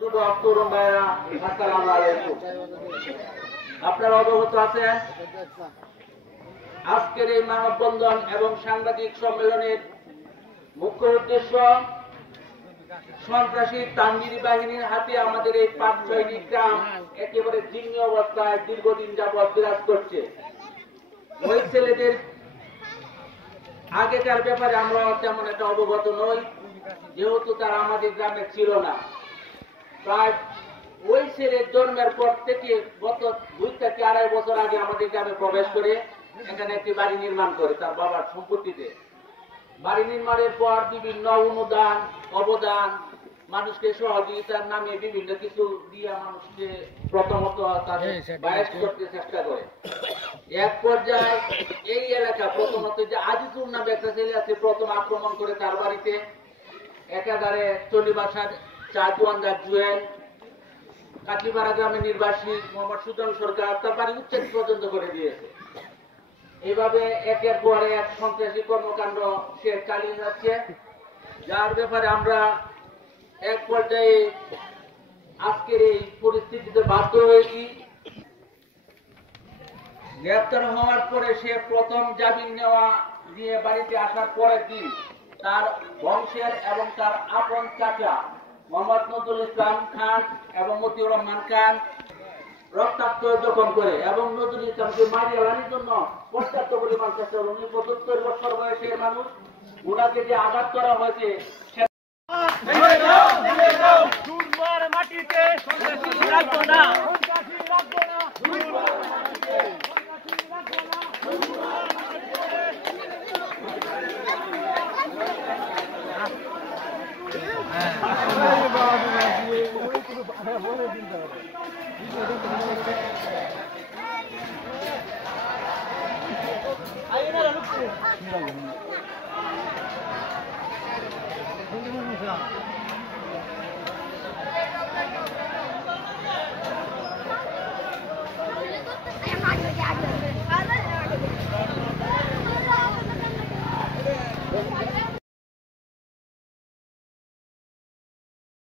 যুবক তরুণ ভাইরা, আসসালামু আলাইকুম। আপনারা অবগত আছেন আজকের এই মানববন্ধন এবং সাংবাদিক সম্মেলনের মুখ্য উদ্দেশ্য সন্ত্রাসী তানজিরি বাহিনীর হাতে আমাদের এই ৫-৬টি গ্রাম একেবারে জীর্ণ অবস্থায় দীর্ঘদিন যাবৎ বিরাজ করছে। ওই ছেলেদের আগেকার ব্যাপারে আমরা তেমন একটা অবগত নই, যেহেতু তারা আমাদের গ্রামে ছিল না। প্রায় ওই ছেলের জন্মের পর থেকে গত ২ থেকে ২.৫ বছর আগে আমাদের গ্রামে প্রবেশ করে এখানে একটি বাড়ি নির্মাণ করে তার বাবার সম্পত্তিতে। বাড়ি নির্মাণের পর বিভিন্ন অনুদান অবদান মানুষকে সহযোগিতার নামে বিভিন্ন কিছু দিয়ে মানুষকে প্রথমত তাদের বায়াস করতে চেষ্টা করে। এক পর্যায়ে এই এলাকা প্রথমত যে আজিজুর নামে একটা ছেলে আছে, প্রথম আক্রমণ করে তার বাড়িতে একাধারে চলিবাসার চার দোয়ানদার জুয়েল, কাটলিপাড়া গ্রামের নির্বাসী মোহাম্মদ সুজন সরকার তার বাড়ি উচ্ছেদ পর্যন্ত করে দিয়েছে। এইভাবে একের পর এক সন্ত্রাসী কর্মকাণ্ড সে চালিয়ে যাচ্ছে, যার ব্যাপারে আমরা এক পর্যায়ে আজকের এই পরিস্থিতিতে বাধ্য হয়েছি। গ্রেপ্তার হওয়ার পরে সে প্রথম জামিন নেওয়া নিয়ে বাড়িতে আসার পরের দিন তার বংশের এবং তার আপন চাচা মোহাম্মদ নজরুল ইসলাম খান এবং মতিউর রহমান খান রক্তাক্ত জখম করে এবং নজরুল ইসলামকে মারিয়ে আনার জন্য পর্যাপ্ত পরিমাণ চেষ্টা করে। উনি ৭৫ বছর বয়সের মানুষ, ওনাকে যে আঘাত করা হয়েছে আইনা